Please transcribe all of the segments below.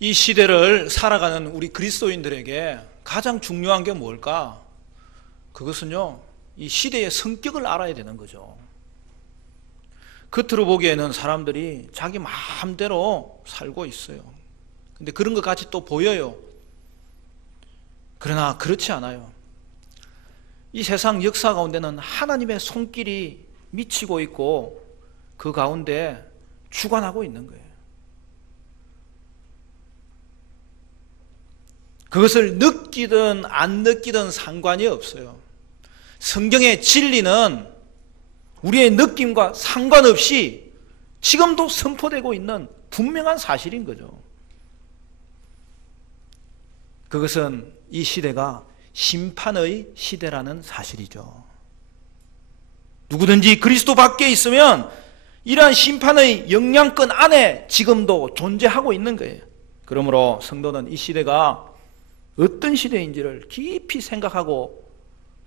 이 시대를 살아가는 우리 그리스도인들에게 가장 중요한 게 뭘까? 그것은요, 이 시대의 성격을 알아야 되는 거죠. 겉으로 보기에는 사람들이 자기 마음대로 살고 있어요. 근데 그런 것 같이 또 보여요. 그러나 그렇지 않아요. 이 세상 역사 가운데는 하나님의 손길이 미치고 있고 그 가운데 주관하고 있는 거예요. 그것을 느끼든 안 느끼든 상관이 없어요. 성경의 진리는 우리의 느낌과 상관없이 지금도 선포되고 있는 분명한 사실인 거죠. 그것은 이 시대가 심판의 시대라는 사실이죠. 누구든지 그리스도 밖에 있으면 이러한 심판의 영향권 안에 지금도 존재하고 있는 거예요. 그러므로 성도는 이 시대가 어떤 시대인지를 깊이 생각하고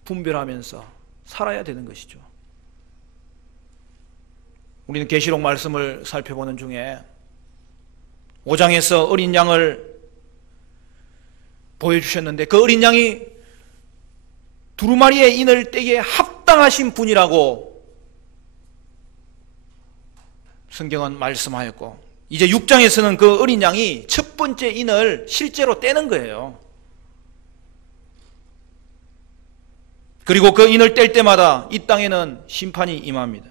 분별하면서 살아야 되는 것이죠. 우리는 계시록 말씀을 살펴보는 중에 5장에서 어린 양을 보여주셨는데 그 어린 양이 두루마리의 인을 떼기에 합당하신 분이라고 성경은 말씀하였고, 이제 6장에서는 그 어린 양이 첫 번째 인을 실제로 떼는 거예요. 그리고 그 인을 뗄 때마다 이 땅에는 심판이 임합니다.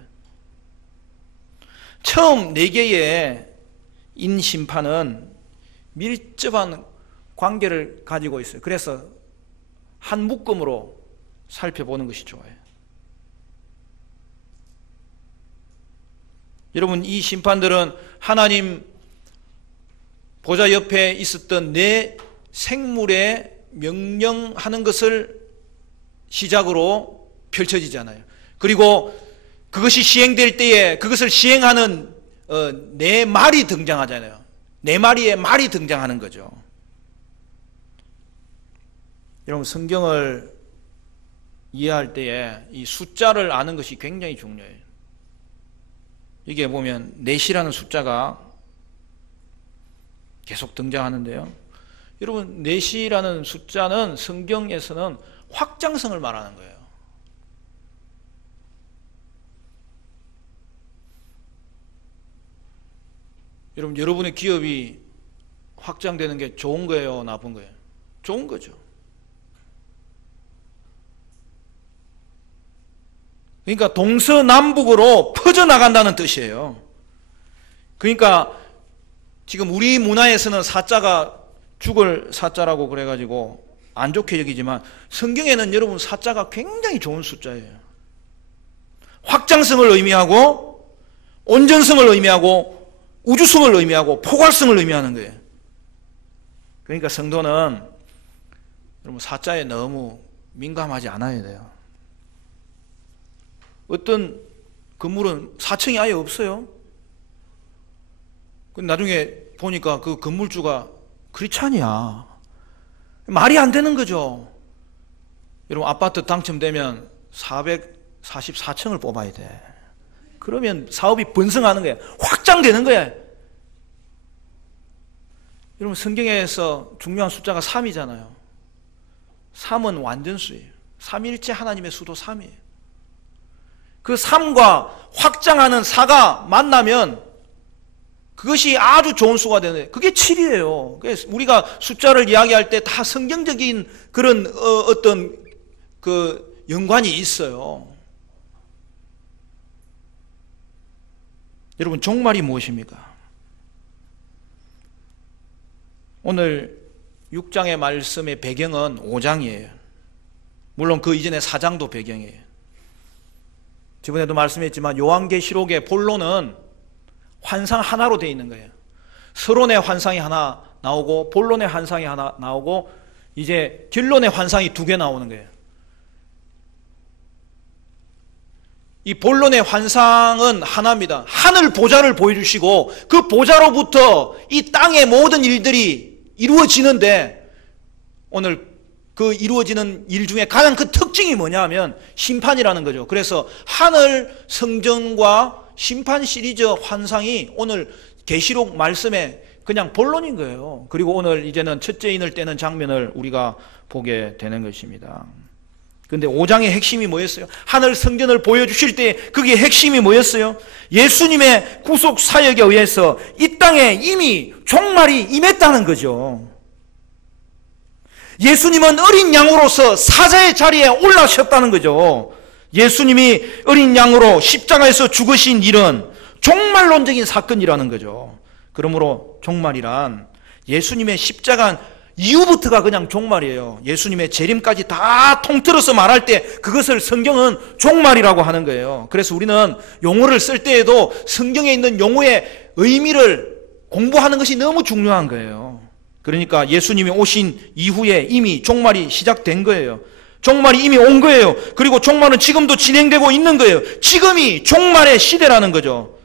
처음 4개의 인 심판은 밀접한 관계를 가지고 있어요. 그래서 한 묶음으로 살펴보는 것이 좋아요. 여러분, 이 심판들은 하나님 보좌 옆에 있었던 4 생물에 명령하는 것을 시작으로 펼쳐지잖아요. 그리고 그것이 시행될 때에 그것을 시행하는 4마리 등장하잖아요. 4마리의 말이 등장하는 거죠. 여러분, 성경을 이해할 때에 이 숫자를 아는 것이 굉장히 중요해요. 여기에 보면 넷이라는 숫자가 계속 등장하는데요. 여러분, 넷이라는 숫자는 성경에서는 확장성을 말하는 거예요. 여러분, 여러분의 기업이 확장되는 게 좋은 거예요, 나쁜 거예요? 좋은 거죠. 그러니까 동서남북으로 퍼져나간다는 뜻이에요. 그러니까 지금 우리 문화에서는 사자가 죽을 사자라고 그래가지고 안 좋게 여기지만 성경에는 여러분 사자가 굉장히 좋은 숫자예요. 확장성을 의미하고 온전성을 의미하고 우주성을 의미하고 포괄성을 의미하는 거예요. 그러니까 성도는 여러분 사자에 너무 민감하지 않아야 돼요. 어떤 건물은 4층이 아예 없어요. 나중에 보니까 그 건물주가 크리스찬이야. 말이 안 되는 거죠. 여러분, 아파트 당첨되면 444층을 뽑아야 돼. 그러면 사업이 번성하는 거야. 확장되는 거야. 여러분, 성경에서 중요한 숫자가 3이잖아요. 3은 완전수예요. 삼일체 하나님의 수도 3이에요. 그 3과 확장하는 4가 만나면 그것이 아주 좋은 수가 되는데 그게 7이에요. 그래서 우리가 숫자를 이야기할 때 다 성경적인 그런 어떤 그 연관이 있어요. 여러분, 종말이 무엇입니까? 오늘 6장의 말씀의 배경은 5장이에요. 물론 그 이전에 4장도 배경이에요. 저번에도 말씀했지만 요한계시록의 본론은 환상 하나로 되어 있는 거예요. 서론의 환상이 하나 나오고 본론의 환상이 하나 나오고 이제 결론의 환상이 2개 나오는 거예요. 이 본론의 환상은 하나입니다. 하늘 보좌를 보여주시고 그 보좌로부터 이 땅의 모든 일들이 이루어지는데 오늘 그 이루어지는 일 중에 가장 그 특징이 뭐냐 하면 심판이라는 거죠. 그래서 하늘 성전과 심판 시리즈 환상이 오늘 계시록 말씀에 그냥 본론인 거예요. 그리고 오늘 이제는 첫째 인을 떼는 장면을 우리가 보게 되는 것입니다. 그런데 5장의 핵심이 뭐였어요? 하늘 성전을 보여주실 때 그게 핵심이 뭐였어요? 예수님의 구속 사역에 의해서 이 땅에 이미 종말이 임했다는 거죠. 예수님은 어린 양으로서 사자의 자리에 올라셨다는 거죠. 예수님이 어린 양으로 십자가에서 죽으신 일은 종말론적인 사건이라는 거죠. 그러므로 종말이란 예수님의 십자가 이후부터가 그냥 종말이에요. 예수님의 재림까지 다 통틀어서 말할 때 그것을 성경은 종말이라고 하는 거예요. 그래서 우리는 용어를 쓸 때에도 성경에 있는 용어의 의미를 공부하는 것이 너무 중요한 거예요. 그러니까 예수님이 오신 이후에 이미 종말이 시작된 거예요. 종말이 이미 온 거예요. 그리고 종말은 지금도 진행되고 있는 거예요. 지금이 종말의 시대라는 거죠.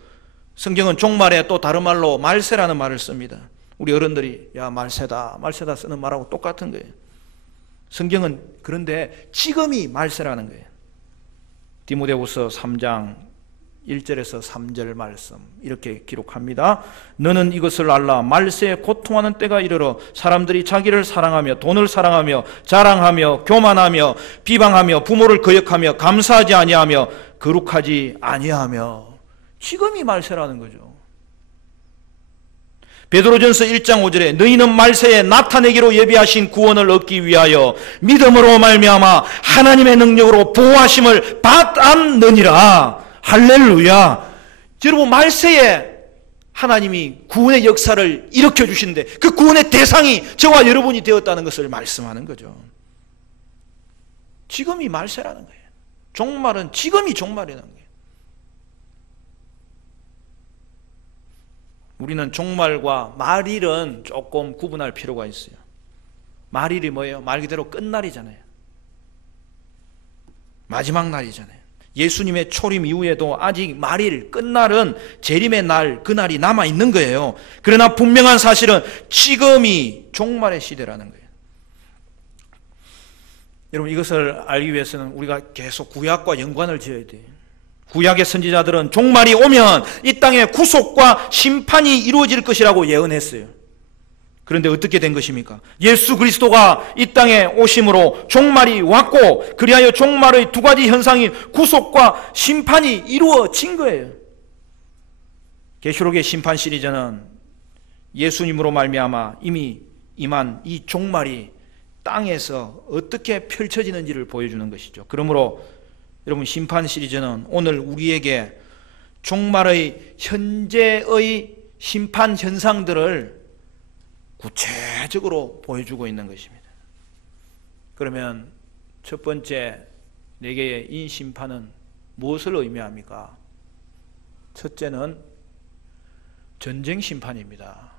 성경은 종말에 또 다른 말로 말세라는 말을 씁니다. 우리 어른들이 야 말세다 쓰는 말하고 똑같은 거예요. 성경은 그런데 지금이 말세라는 거예요. 디모데후서 3장 1절에서 3절 말씀 이렇게 기록합니다. 너는 이것을 알라. 말세에 고통하는 때가 이르러 사람들이 자기를 사랑하며 돈을 사랑하며 자랑하며 교만하며 비방하며 부모를 거역하며 감사하지 아니하며 거룩하지 아니하며. 지금이 말세라는 거죠. 베드로전서 1장 5절에 너희는 말세에 나타내기로 예비하신 구원을 얻기 위하여 믿음으로 말미암아 하나님의 능력으로 보호하심을 받았느니라. 할렐루야. 여러분 말세에 하나님이 구원의 역사를 일으켜 주시는데 그 구원의 대상이 저와 여러분이 되었다는 것을 말씀하는 거죠. 지금이 말세라는 거예요. 종말은 지금이 종말이라는 거예요. 우리는 종말과 말일은 조금 구분할 필요가 있어요. 말일이 뭐예요? 말 그대로 끝날이잖아요. 마지막 날이잖아요. 예수님의 초림 이후에도 아직 말일, 끝날은 재림의 날, 그날이 남아있는 거예요. 그러나 분명한 사실은 지금이 종말의 시대라는 거예요. 여러분 이것을 알기 위해서는 우리가 계속 구약과 연관을 지어야 돼요. 구약의 선지자들은 종말이 오면 이 땅에 구속과 심판이 이루어질 것이라고 예언했어요. 그런데 어떻게 된 것입니까? 예수 그리스도가 이 땅에 오심으로 종말이 왔고 그리하여 종말의 두 가지 현상인 구속과 심판이 이루어진 거예요. 계시록의 심판 시리즈는 예수님으로 말미암아 이미 임한 이 종말이 땅에서 어떻게 펼쳐지는지를 보여주는 것이죠. 그러므로 여러분 심판 시리즈는 오늘 우리에게 종말의 현재의 심판 현상들을 구체적으로 보여주고 있는 것입니다. 그러면 첫 번째 4개의 인심판은 무엇을 의미합니까? 첫째는 전쟁 심판입니다.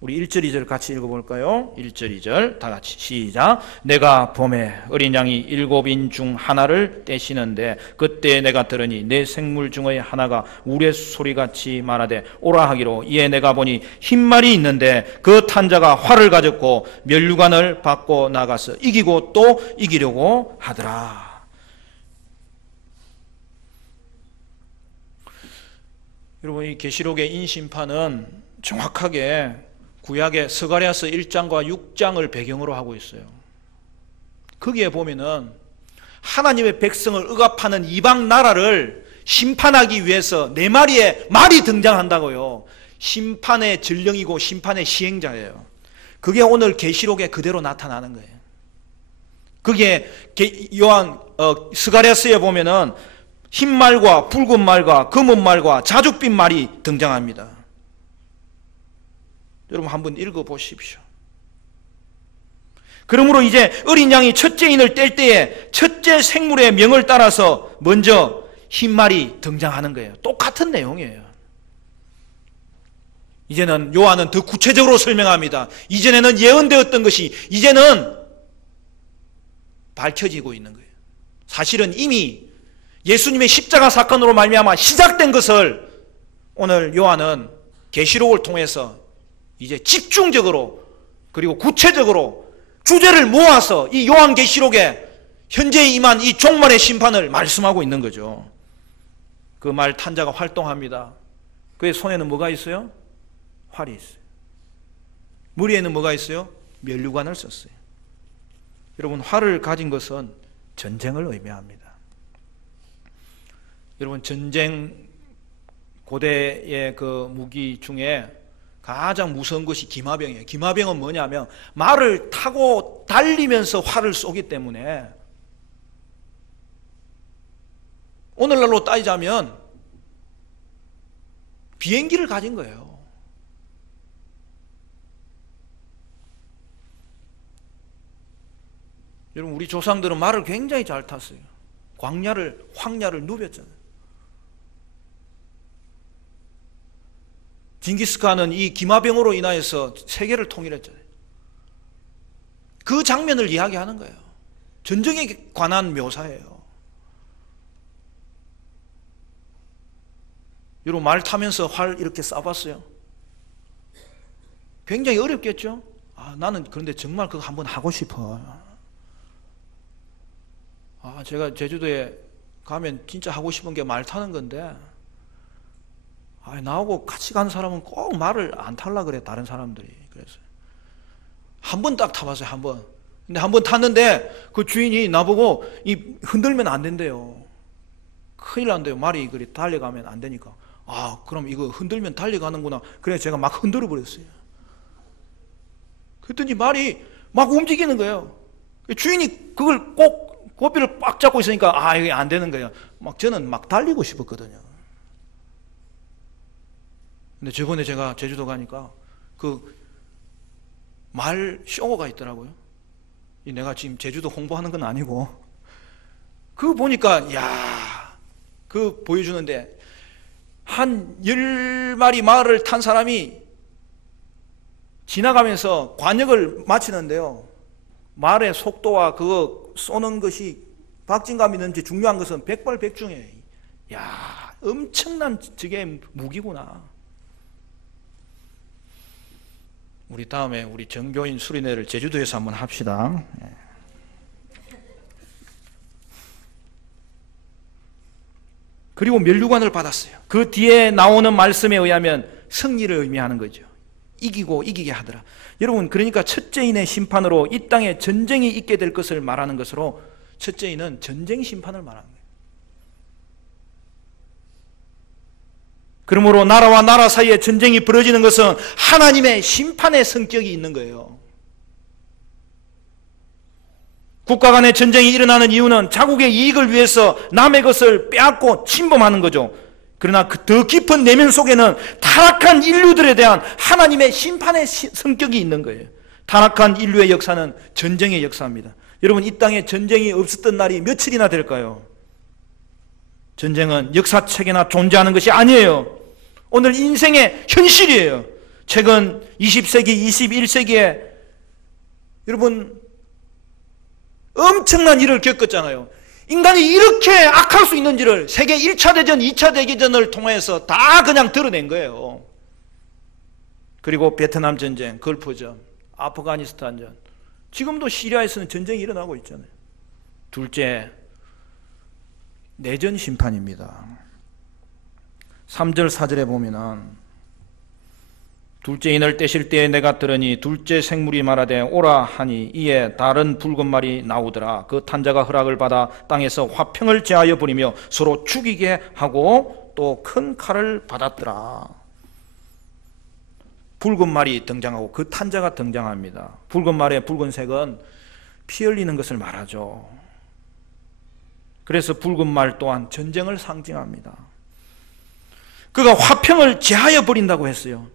우리 1절 2절 같이 읽어볼까요? 1절 2절 다 같이 시작. 내가 봄에 어린 양이 7인 중 하나를 떼시는데 그때 내가 들으니 내 생물 중의 하나가 우레소리같이 말하되 오라 하기로 이에 내가 보니 흰말이 있는데 그 탄자가 활을 가졌고 면류관을 받고 나가서 이기고 또 이기려고 하더라. 여러분 이 계시록의 인심판은 정확하게 구약의 스가랴서 1장과 6장을 배경으로 하고 있어요. 거기에 보면은 하나님의 백성을 억압하는 이방 나라를 심판하기 위해서 4마리의 말이 등장한다고요. 심판의 전령이고 심판의 시행자예요. 그게 오늘 계시록에 그대로 나타나는 거예요. 그게 스가랴서에 보면은 흰 말과 붉은 말과 검은 말과 자줏빛 말이 등장합니다. 여러분 한번 읽어보십시오. 그러므로 이제 어린 양이 첫째 인을 뗄 때에 첫째 생물의 명을 따라서 먼저 흰말이 등장하는 거예요. 똑같은 내용이에요. 이제는 요한은 더 구체적으로 설명합니다. 이전에는 예언되었던 것이 이제는 밝혀지고 있는 거예요. 사실은 이미 예수님의 십자가 사건으로 말미암아 시작된 것을 오늘 요한은 계시록을 통해서 이제 집중적으로 그리고 구체적으로 주제를 모아서 이 요한계시록에 현재 임한 이 종말의 심판을 말씀하고 있는 거죠. 그 말 탄자가 활동합니다. 그의 손에는 뭐가 있어요? 활이 있어요. 머리에는 뭐가 있어요? 면류관을 썼어요. 여러분, 활을 가진 것은 전쟁을 의미합니다. 여러분, 전쟁 고대의 그 무기 중에 가장 무서운 것이 기마병이에요. 기마병은 뭐냐면 말을 타고 달리면서 활을 쏘기 때문에, 오늘날로 따지자면 비행기를 가진 거예요. 여러분, 우리 조상들은 말을 굉장히 잘 탔어요. 황야를 누볐잖아요. 징기스칸은 이 기마병으로 인하여서 세계를 통일했잖아요. 그 장면을 이야기하는 거예요. 전쟁에 관한 묘사예요. 여러분, 말 타면서 활 이렇게 쏴봤어요? 굉장히 어렵겠죠? 나는 그런데 정말 그거 한번 하고 싶어. 제가 제주도에 가면 진짜 하고 싶은 게 말 타는 건데, 나하고 같이 간 사람은 꼭 말을 안 타려고 그래, 다른 사람들이. 그래서 한 번 딱 타봤어요, 한 번. 근데 한 번 탔는데 그 주인이 나보고 흔들면 안 된대요. 큰일 난대요. 말이 그리 달려가면 안 되니까. 그럼 이거 흔들면 달려가는구나. 그래서 제가 막 흔들어 버렸어요. 그랬더니 말이 막 움직이는 거예요. 주인이 그걸 꼭 고삐를 빡 잡고 있으니까 이게 안 되는 거예요. 저는 막 달리고 싶었거든요. 근데 저번에 제가 제주도 가니까 그 말 쇼가 있더라고요. 내가 지금 제주도 홍보하는 건 아니고, 그거 보니까 그 보여주는데 한 10마리 말을 탄 사람이 지나가면서 관역을 마치는데요, 말의 속도와 그거 쏘는 것이 박진감이 있는지 중요한 것은 백발백중이에요. 엄청난 저게 무기구나. 우리 다음에 우리 정교인 수련회를 제주도에서 한번 합시다. 그리고 면류관을 받았어요. 그 뒤에 나오는 말씀에 의하면 승리를 의미하는 거죠. 이기고 이기게 하더라. 여러분, 그러니까 첫째인의 심판으로 이 땅에 전쟁이 있게 될 것을 말하는 것으로, 첫째인은 전쟁 심판을 말하는 거예요. 그러므로 나라와 나라 사이에 전쟁이 벌어지는 것은 하나님의 심판의 성격이 있는 거예요. 국가 간의 전쟁이 일어나는 이유는 자국의 이익을 위해서 남의 것을 빼앗고 침범하는 거죠. 그러나 그 더 깊은 내면 속에는 타락한 인류들에 대한 하나님의 심판의 성격이 있는 거예요. 타락한 인류의 역사는 전쟁의 역사입니다. 여러분, 이 땅에 전쟁이 없었던 날이 며칠이나 될까요? 전쟁은 역사책에나 존재하는 것이 아니에요. 오늘 인생의 현실이에요. 최근 20세기, 21세기에 여러분 엄청난 일을 겪었잖아요. 인간이 이렇게 악할 수 있는지를 세계 1차 대전, 2차 대전을 통해서 다 그냥 드러낸 거예요. 그리고 베트남 전쟁, 걸프전, 아프가니스탄전, 지금도 시리아에서는 전쟁이 일어나고 있잖아요. 둘째, 내전 심판입니다. 3절 4절에 보면은, 둘째 인을 떼실 때에 내가 들으니 둘째 생물이 말하되 오라 하니 이에 다른 붉은 말이 나오더라. 그 탄자가 허락을 받아 땅에서 화평을 제하여 버리며 서로 죽이게 하고 또 큰 칼을 받았더라. 붉은 말이 등장하고 그 탄자가 등장합니다. 붉은 말의 붉은색은 피 흘리는 것을 말하죠. 그래서 붉은 말 또한 전쟁을 상징합니다. 그가 화평을 제하여 버린다고 했어요.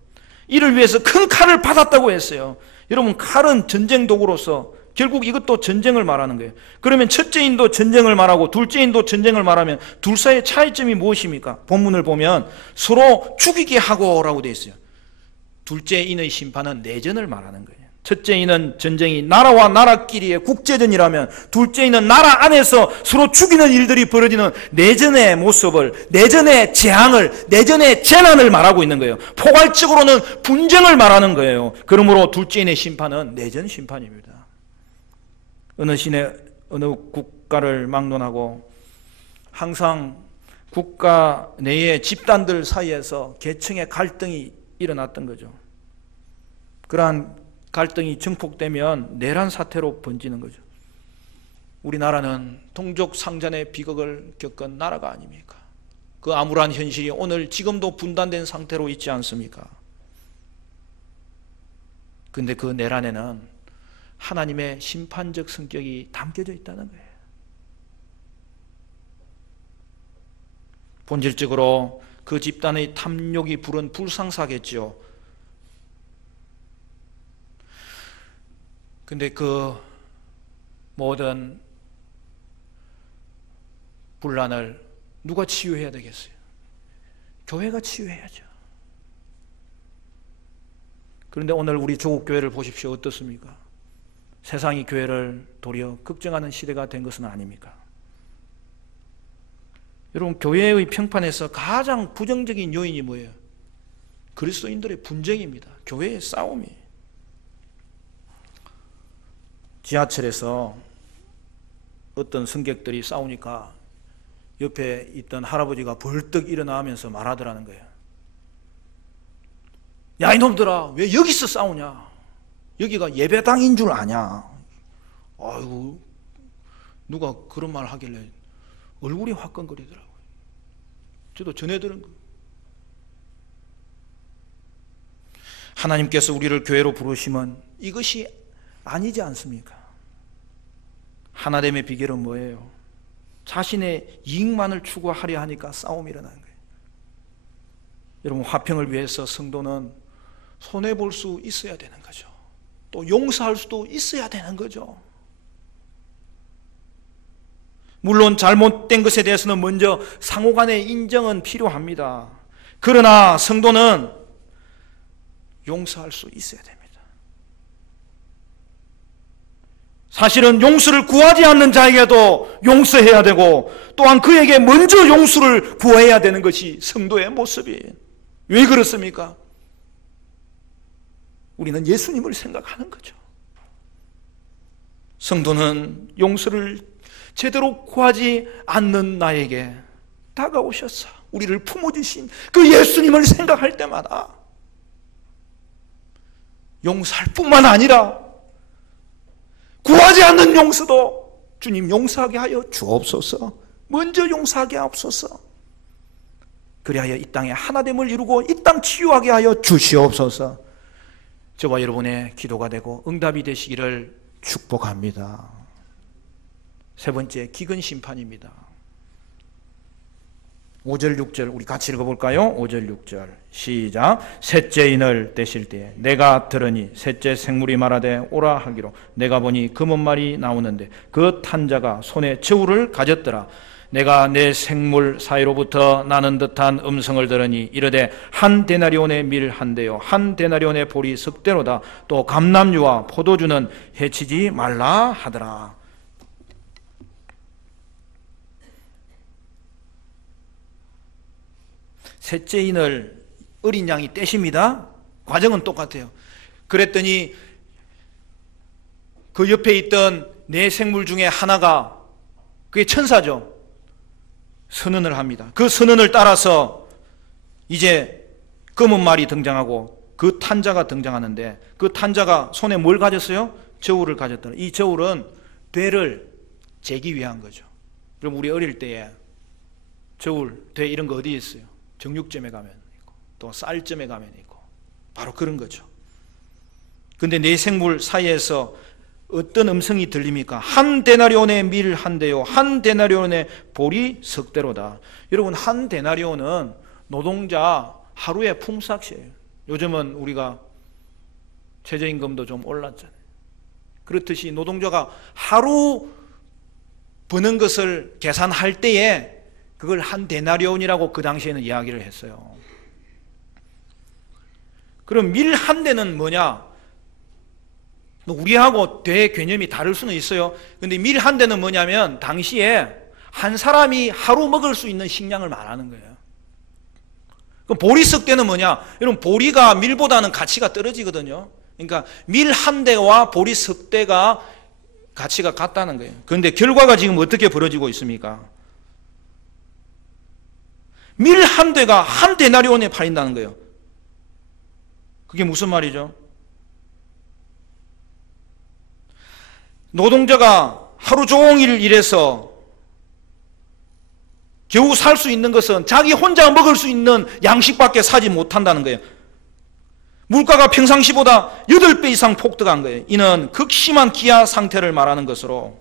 이를 위해서 큰 칼을 받았다고 했어요. 여러분, 칼은 전쟁 도구로서 결국 이것도 전쟁을 말하는 거예요. 그러면 첫째 인도 전쟁을 말하고 둘째 인도 전쟁을 말하면 둘 사이의 차이점이 무엇입니까? 본문을 보면 서로 죽이게 하고 라고 되어 있어요. 둘째 인의 심판은 내전을 말하는 거예요. 첫째 인은 전쟁이 나라와 나라끼리의 국제전이라면, 둘째 인은 나라 안에서 서로 죽이는 일들이 벌어지는 내전의 모습을, 내전의 재앙을, 내전의 재난을 말하고 있는 거예요. 포괄적으로는 분쟁을 말하는 거예요. 그러므로 둘째 인의 심판은 내전 심판입니다. 어느 국가를 막론하고 항상 국가 내의 집단들 사이에서 계층의 갈등이 일어났던 거죠. 그러한 갈등이 증폭되면 내란 사태로 번지는 거죠. 우리나라는 동족 상잔의 비극을 겪은 나라가 아닙니까? 그 암울한 현실이 오늘 지금도 분단된 상태로 있지 않습니까? 근데 그 내란에는 하나님의 심판적 성격이 담겨져 있다는 거예요. 본질적으로 그 집단의 탐욕이 부른 불상사겠죠. 근데 그 모든 분란을 누가 치유해야 되겠어요? 교회가 치유해야죠. 그런데 오늘 우리 조국 교회를 보십시오. 어떻습니까? 세상이 교회를 도리어 걱정하는 시대가 된 것은 아닙니까? 여러분, 교회의 평판에서 가장 부정적인 요인이 뭐예요? 그리스도인들의 분쟁입니다. 교회의 싸움이. 지하철에서 어떤 승객들이 싸우니까 옆에 있던 할아버지가 벌떡 일어나면서 말하더라는 거예요. 야, 이놈들아, 왜 여기서 싸우냐? 여기가 예배당인 줄 아냐? 아이고, 누가 그런 말 하길래 얼굴이 화끈거리더라고요. 저도 전해 들은 거. 하나님께서 우리를 교회로 부르시면 이것이 아니지 않습니까? 하나됨의 비결은 뭐예요? 자신의 이익만을 추구하려 하니까 싸움이 일어나는 거예요. 여러분, 화평을 위해서 성도는 손해볼 수 있어야 되는 거죠. 또 용서할 수도 있어야 되는 거죠. 물론 잘못된 것에 대해서는 먼저 상호간의 인정은 필요합니다. 그러나 성도는 용서할 수 있어야 됩니다. 사실은 용서를 구하지 않는 자에게도 용서해야 되고, 또한 그에게 먼저 용서를 구해야 되는 것이 성도의 모습이에요. 왜 그렇습니까? 우리는 예수님을 생각하는 거죠. 성도는 용서를 제대로 구하지 않는 나에게 다가오셔서 우리를 품어주신 그 예수님을 생각할 때마다 용서할 뿐만 아니라 구하지 않는 용서도 주님 용서하게 하여 주옵소서. 먼저 용서하게 하옵소서. 그리하여 이 땅에 하나됨을 이루고 이 땅 치유하게 하여 주시옵소서. 저와 여러분의 기도가 되고 응답이 되시기를 축복합니다. 세 번째, 기근 심판입니다. 5절 6절 우리 같이 읽어볼까요? 5절 6절 시작. 셋째 인을 떼실 때에 내가 들으니 셋째 생물이 말하되 오라 하기로 내가 보니 검은 말이 나오는데 그 탄 자가 손에 저울을 가졌더라. 내가 내 생물 사이로부터 나는 듯한 음성을 들으니 이르되 한 데나리온의 밀 한 대요 한 데나리온의 보리 석 대로다. 또 감람류와 포도주는 해치지 말라 하더라. 셋째 인을 어린 양이 떼십니다. 과정은 똑같아요. 그랬더니 그 옆에 있던 네 생물 중에 하나가, 그게 천사죠, 선언을 합니다. 그 선언을 따라서 이제 검은 말이 등장하고 그 탄자가 등장하는데, 그 탄자가 손에 뭘 가졌어요? 저울을 가졌더라. 이 저울은 되를 재기 위한 거죠. 그럼 우리 어릴 때에 저울, 되 이런 거 어디에 있어요? 정육점에 가면 있고 또 쌀점에 가면 있고 바로 그런 거죠. 근데 네 생물 사이에서 어떤 음성이 들립니까? 한 데나리온의 밀 한 대요 한 데나리온의 보리 석 대로다. 여러분, 한 데나리온은 노동자 하루의 품삯이에요. 요즘은 우리가 최저임금도 좀 올랐잖아요. 그렇듯이 노동자가 하루 버는 것을 계산할 때에 그걸 한 데나리온이라고 그 당시에는 이야기를 했어요. 그럼 밀 한 대는 뭐냐? 우리하고 대 개념이 다를 수는 있어요. 근데 밀 한 대는 뭐냐면 당시에 한 사람이 하루 먹을 수 있는 식량을 말하는 거예요. 그럼 보리 석 대는 뭐냐? 여러분, 보리가 밀보다는 가치가 떨어지거든요. 그러니까 밀 한 대와 보리 석 대가 가치가 같다는 거예요. 그런데 결과가 지금 어떻게 벌어지고 있습니까? 밀 한 대가 한 데나리온에 팔린다는 거예요. 그게 무슨 말이죠? 노동자가 하루 종일 일해서 겨우 살 수 있는 것은 자기 혼자 먹을 수 있는 양식밖에 사지 못한다는 거예요. 물가가 평상시보다 8배 이상 폭등한 거예요. 이는 극심한 기아 상태를 말하는 것으로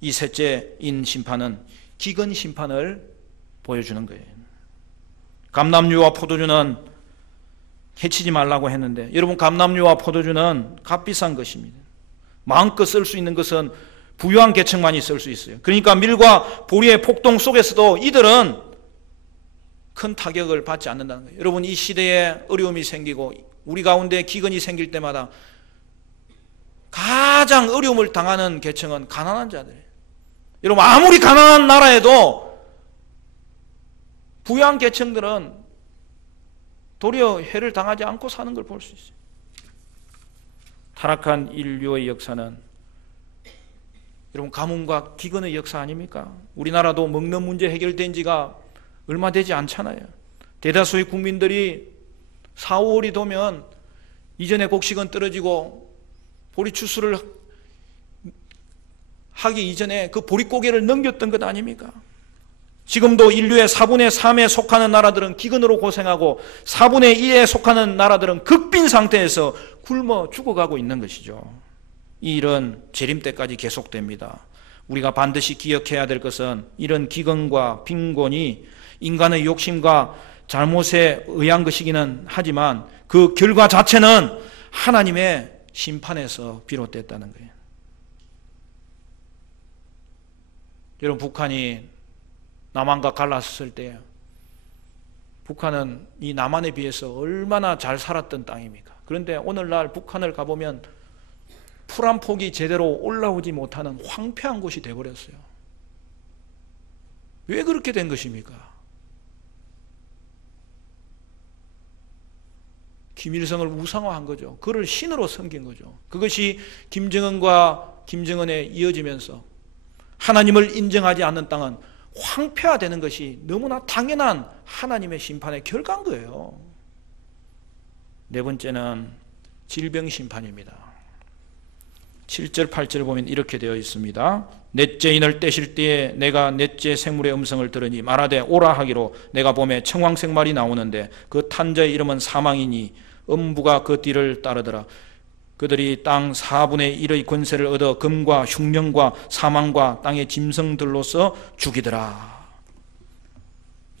이 셋째인 심판은 기근 심판을 보여주는 거예요. 감람류와 포도주는 해치지 말라고 했는데, 여러분, 감람류와 포도주는 값비싼 것입니다. 마음껏 쓸 수 있는 것은 부유한 계층만이 쓸 수 있어요. 그러니까 밀과 보리의 폭동 속에서도 이들은 큰 타격을 받지 않는다는 거예요. 여러분, 이 시대에 어려움이 생기고 우리 가운데 기근이 생길 때마다 가장 어려움을 당하는 계층은 가난한 자들이에요. 여러분, 아무리 가난한 나라에도 부유한 계층들은 도리어 해를 당하지 않고 사는 걸 볼 수 있어요. 타락한 인류의 역사는 여러분, 가뭄과 기근의 역사 아닙니까? 우리나라도 먹는 문제 해결된 지가 얼마 되지 않잖아요. 대다수의 국민들이 4, 5월이 되면 이전의 곡식은 떨어지고 보리 추수를 하기 이전에 그 보릿고개를 넘겼던 것 아닙니까? 지금도 인류의 4분의 3에 속하는 나라들은 기근으로 고생하고 4분의 2에 속하는 나라들은 극빈 상태에서 굶어 죽어가고 있는 것이죠. 이 일은 재림 때까지 계속됩니다. 우리가 반드시 기억해야 될 것은 이런 기근과 빈곤이 인간의 욕심과 잘못에 의한 것이기는 하지만 그 결과 자체는 하나님의 심판에서 비롯됐다는 거예요. 여러분, 북한이 남한과 갈랐을 때 북한은 이 남한에 비해서 얼마나 잘 살았던 땅입니까? 그런데 오늘날 북한을 가보면 풀 한 폭이 제대로 올라오지 못하는 황폐한 곳이 되어버렸어요. 왜 그렇게 된 것입니까? 김일성을 우상화한 거죠. 그를 신으로 섬긴 거죠. 그것이 김정은과 김정은에 이어지면서 하나님을 인정하지 않는 땅은 황폐화되는 것이 너무나 당연한 하나님의 심판의 결과인 거예요. 네 번째는 질병 심판입니다. 7절 8절을 보면 이렇게 되어 있습니다. 넷째 인을 떼실 때에 내가 넷째 생물의 음성을 들으니 말하되 오라 하기로 내가 보매 청황색 말이 나오는데 그 탄자의 이름은 사망이니 음부가 그 뒤를 따르더라. 그들이 땅 4분의 1의 권세를 얻어 금과 흉령과 사망과 땅의 짐승들로서 죽이더라.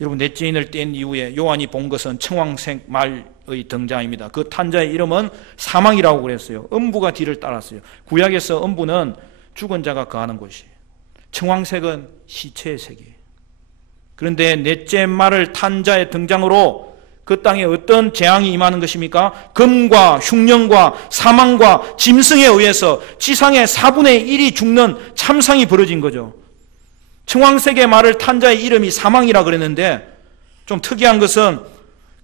여러분, 넷째 인을 뗀 이후에 요한이 본 것은 청황색 말의 등장입니다. 그 탄자의 이름은 사망이라고 그랬어요. 음부가 뒤를 따랐어요. 구약에서 음부는 죽은 자가 거하는 곳이에요. 청황색은 시체의 색이에요. 그런데 넷째 말을 탄자의 등장으로 그 땅에 어떤 재앙이 임하는 것입니까? 금과 흉령과 사망과 짐승에 의해서 지상의 4분의 1이 죽는 참상이 벌어진 거죠. 청황색의 말을 탄 자의 이름이 사망이라 그랬는데 좀 특이한 것은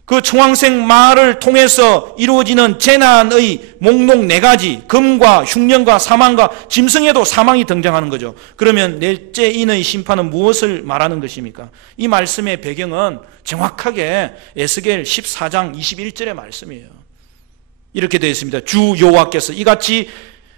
그 청황색 말을 통해서 이루어지는 재난의 목록 4가지, 금과 흉령과 사망과 짐승에도 사망이 등장하는 거죠. 그러면 넷째 인의 심판은 무엇을 말하는 것입니까? 이 말씀의 배경은 정확하게 에스겔 14장 21절의 말씀이에요. 이렇게 되어 있습니다. 주 여호와께서 이같이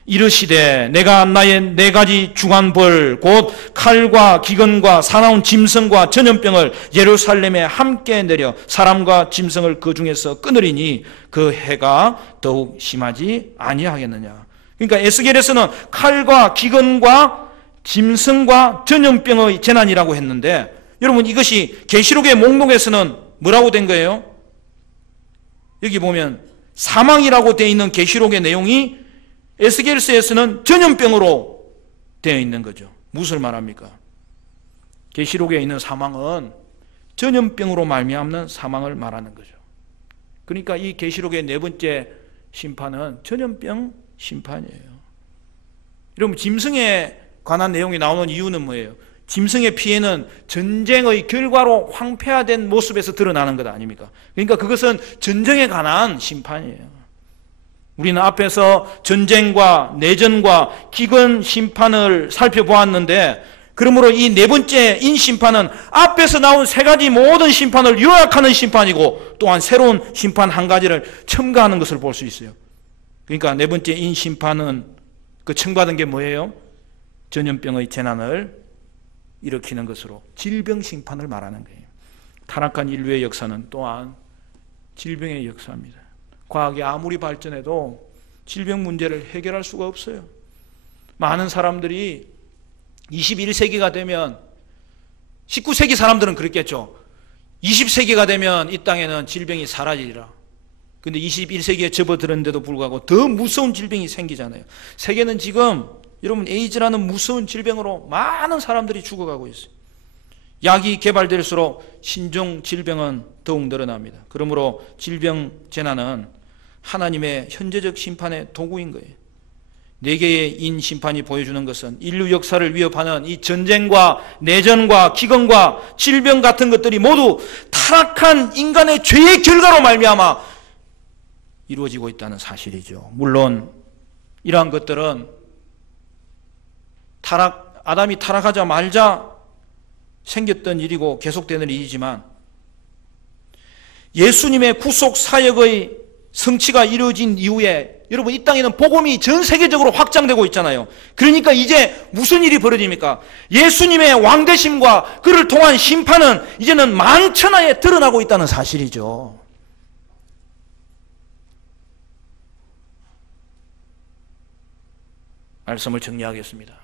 이르시되 내가 나의 4가지 중한 벌 곧 칼과 기근과 사나운 짐승과 전염병을 예루살렘에 함께 내려 사람과 짐승을 그 중에서 끊으리니 그 해가 더욱 심하지 아니하겠느냐. 그러니까 에스겔에서는 칼과 기근과 짐승과 전염병의 재난이라고 했는데, 여러분, 이것이 계시록의 목록에서는 뭐라고 된 거예요? 여기 보면 사망이라고 되어 있는 계시록의 내용이 에스겔서에서는 전염병으로 되어 있는 거죠. 무엇을 말합니까? 계시록에 있는 사망은 전염병으로 말미암는 사망을 말하는 거죠. 그러니까 이 계시록의 4번째 심판은 전염병 심판이에요. 여러분, 짐승에 관한 내용이 나오는 이유는 뭐예요? 짐승의 피해는 전쟁의 결과로 황폐화된 모습에서 드러나는 것 아닙니까? 그러니까 그것은 전쟁에 관한 심판이에요. 우리는 앞에서 전쟁과 내전과 기근 심판을 살펴보았는데, 그러므로 이 4번째 인심판은 앞에서 나온 3가지 모든 심판을 요약하는 심판이고, 또한 새로운 심판 한 가지를 첨가하는 것을 볼 수 있어요. 그러니까 네 번째 인심판은 그 청받은 게 뭐예요? 전염병의 재난을 일으키는 것으로 질병 심판을 말하는 거예요. 타락한 인류의 역사는 또한 질병의 역사입니다. 과학이 아무리 발전해도 질병 문제를 해결할 수가 없어요. 많은 사람들이 21세기가 되면, 19세기 사람들은 그랬겠죠. 20세기가 되면 이 땅에는 질병이 사라지리라. 근데 21세기에 접어들었는데도 불구하고 더 무서운 질병이 생기잖아요. 세계는 지금 여러분 에이즈라는 무서운 질병으로 많은 사람들이 죽어가고 있어요. 약이 개발될수록 신종 질병은 더욱 늘어납니다. 그러므로 질병 재난은 하나님의 현재적 심판의 도구인 거예요. 네 개의 인 심판이 보여주는 것은 인류 역사를 위협하는 이 전쟁과 내전과 기근과 질병 같은 것들이 모두 타락한 인간의 죄의 결과로 말미암아 이루어지고 있다는 사실이죠. 물론 이러한 것들은 아담이 타락하자마자 생겼던 일이고 계속되는 일이지만 예수님의 구속 사역의 성취가 이루어진 이후에 여러분 이 땅에는 복음이 전 세계적으로 확장되고 있잖아요. 그러니까 이제 무슨 일이 벌어집니까? 예수님의 왕되심과 그를 통한 심판은 이제는 만천하에 드러나고 있다는 사실이죠. 말씀을 정리하겠습니다.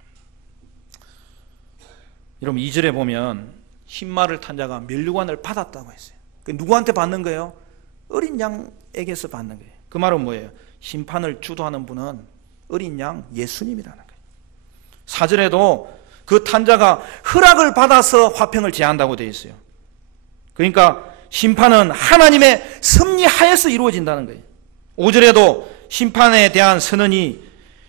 여러분 2절에 보면 흰말을 탄 자가 면류관을 받았다고 했어요. 누구한테 받는 거예요? 어린 양에게서 받는 거예요. 그 말은 뭐예요? 심판을 주도하는 분은 어린 양 예수님이라는 거예요. 4절에도 그 탄자가 허락을 받아서 화평을 제한다고 되어 있어요. 그러니까 심판은 하나님의 섭리하에서 이루어진다는 거예요. 5절에도 심판에 대한 선언이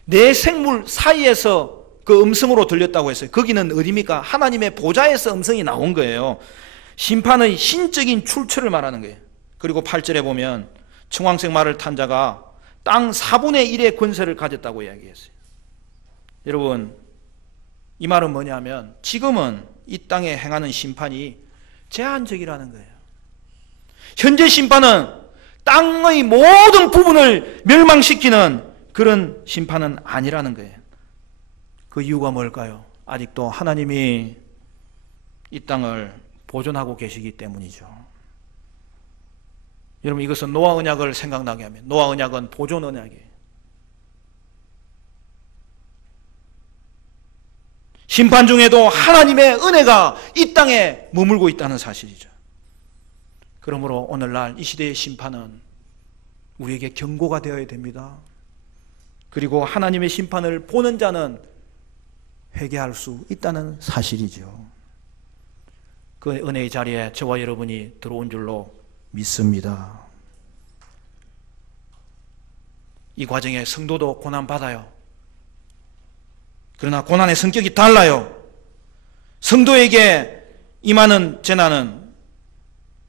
내 생물 사이에서 그 음성으로 들렸다고 했어요. 거기는 어디입니까? 하나님의 보좌에서 음성이 나온 거예요. 심판의 신적인 출처를 말하는 거예요. 그리고 8절에 보면 청황색 말을 탄 자가 땅 4분의 1의 권세를 가졌다고 이야기했어요. 여러분 이 말은 뭐냐면 지금은 이 땅에 행하는 심판이 제한적이라는 거예요. 현재 심판은 땅의 모든 부분을 멸망시키는 그런 심판은 아니라는 거예요. 그 이유가 뭘까요? 아직도 하나님이 이 땅을 보존하고 계시기 때문이죠. 여러분 이것은 노아 언약을 생각나게 하면 노아 언약은 보존 언약이에요. 심판 중에도 하나님의 은혜가 이 땅에 머물고 있다는 사실이죠. 그러므로 오늘날 이 시대의 심판은 우리에게 경고가 되어야 됩니다. 그리고 하나님의 심판을 보는 자는 회개할 수 있다는 사실이죠. 그 은혜의 자리에 저와 여러분이 들어온 줄로 믿습니다. 이 과정에 성도도 고난받아요. 그러나 고난의 성격이 달라요. 성도에게 임하는 재난은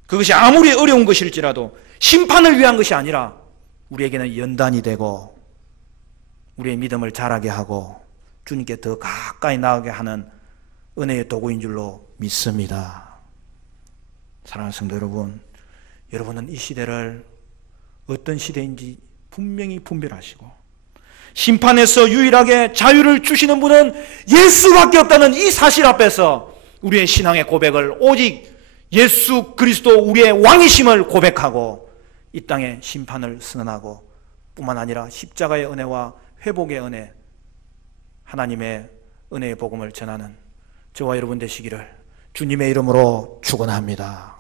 그것이 아무리 어려운 것일지라도 심판을 위한 것이 아니라 우리에게는 연단이 되고 우리의 믿음을 자라게 하고 주님께 더 가까이 나가게 하는 은혜의 도구인 줄로 믿습니다. 사랑하는 성도 여러분, 여러분은 이 시대를 어떤 시대인지 분명히 분별하시고 심판에서 유일하게 자유를 주시는 분은 예수밖에 없다는 이 사실 앞에서 우리의 신앙의 고백을 오직 예수 그리스도 우리의 왕이심을 고백하고 이 땅의 심판을 선언하고 뿐만 아니라 십자가의 은혜와 회복의 은혜, 하나님의 은혜의 복음을 전하는 저와 여러분 되시기를 주님의 이름으로 축원합니다.